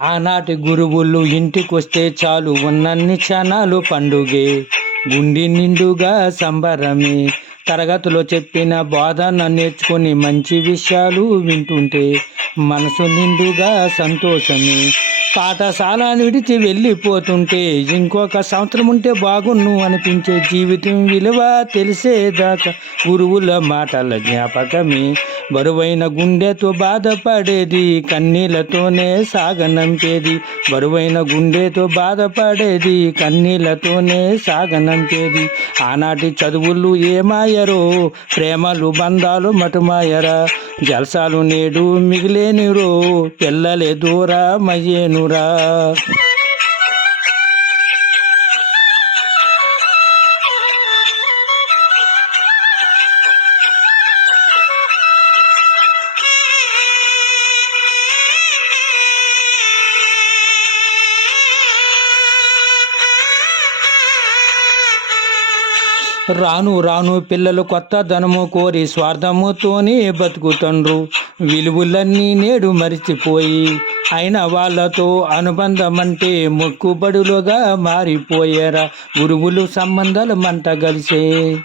ఆనాటి గురువులు ఇంటికొస్తే చాలు ఉన్నన్ని క్షణాలు పండుగే, గుండె నిండుగా సంబరమే. తరగతిలో చెప్పిన బోధన నేర్చుకొని మంచి విషయాలు వింటుంటే మనసు నిండుగా సంతోషమే. పాఠశాల విడిచి వెళ్ళిపోతుంటే ఇంకొక సంవత్సరం ఉంటే బాగున్ను అనిపించే జీవితం విలువ తెలిసేదాకా గురువుల మాటల జ్ఞాపకమే. బరువైన గుండెతో బాధపడేది కన్నీళ్లతోనే సాగనంపేది. బరువైన గుండెతో బాధపడేది కన్నీళ్లతోనే సాగనంపేది. ఆనాటి చదువులు ఏమాయరో, ప్రేమలు బంధాలు మటుమాయరా. జల్సాలు నేడు మిగిలేనిరో, పిల్లలే దూరమయ్యేనురా. రాను రాను పిల్లలు కొత్త ధనము కోరి స్వార్థముతోనే బతుకుతండ్రు. విలువలన్నీ నేడు మరిచిపోయి అయిన వాళ్ళతో అనుబంధం అంటే మొక్కుబడులుగా మారిపోయారా. గురువులు సంబంధాలు మంట కలిసే.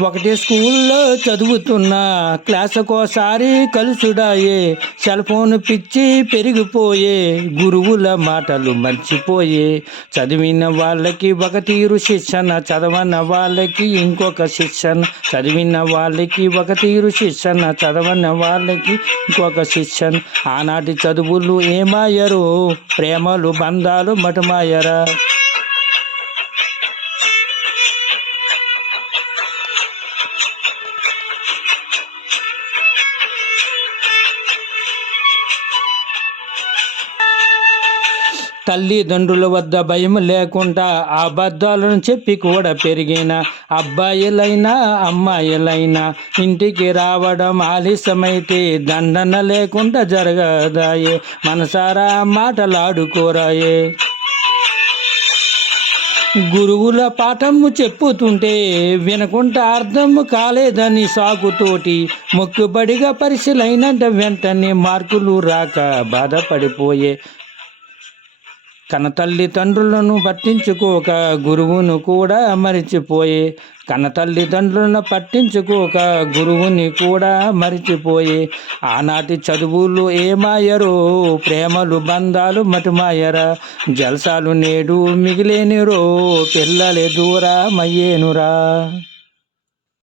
ఒకటే స్కూల్లో చదువుతున్నా క్లాసుకోసారి కలుసుడాయే. సెల్ ఫోన్ పిచ్చి పెరిగిపోయే, గురువుల మాటలు మర్చిపోయే. చదివిన వాళ్ళకి ఒక తీరు శిక్షణ, చదవన వాళ్ళకి ఇంకొక శిక్షణ. చదివిన వాళ్ళకి ఒక తీరు శిక్షణ, చదవన వాళ్ళకి ఇంకొక శిక్షణ. ఆనాటి చదువులు ఏమాయరో, ప్రేమలు బంధాలు మటుమాయరా. తల్లిదండ్రుల వద్ద భయం లేకుండా అబద్ధాలను చెప్పి కూడా పెరిగిన అబ్బాయిలైనా అమ్మాయిలైనా ఇంటికి రావడం ఆలస్యమైతే దండన లేకుండా జరగదాయే. మనసారా మాటలాడుకోరాయే. గురువుల పాఠము చెప్పుతుంటే వినకుండా అర్థం కాలేదని సాకుతోటి మొక్కుబడిగా పరిశీలైనంత వెంటనే మార్కులు రాక బాధపడిపోయే. కన్న తల్లిదండ్రులను పట్టించుకోక గురువును కూడా మరిచిపోయే. కన్న తల్లిదండ్రులను పట్టించుకోక గురువుని కూడా మరిచిపోయే. ఆనాటి చదువులు ఏమాయరో, ప్రేమలు బంధాలు మటుమాయరా. జల్సాలు నేడు మిగిలేనిరో, పిల్లలే దూరమయ్యేనురా.